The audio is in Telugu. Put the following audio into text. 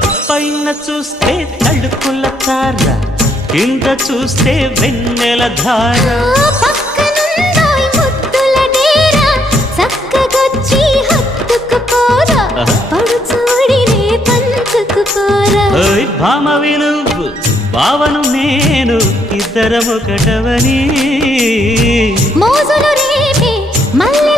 పైన చూస్తే తడుకుల తార, కింద చూస్తే వెన్నెల ధార. పక్కనుందోయ్ ముద్దుల డేరా, చక్కగొచ్చి హత్తుకుపోరా, పడుచూడినే పంచుకుపోరా. భామ విలువు భావను నేను, ఇద్దరమొకటవని మోజులు రేపే మల్లె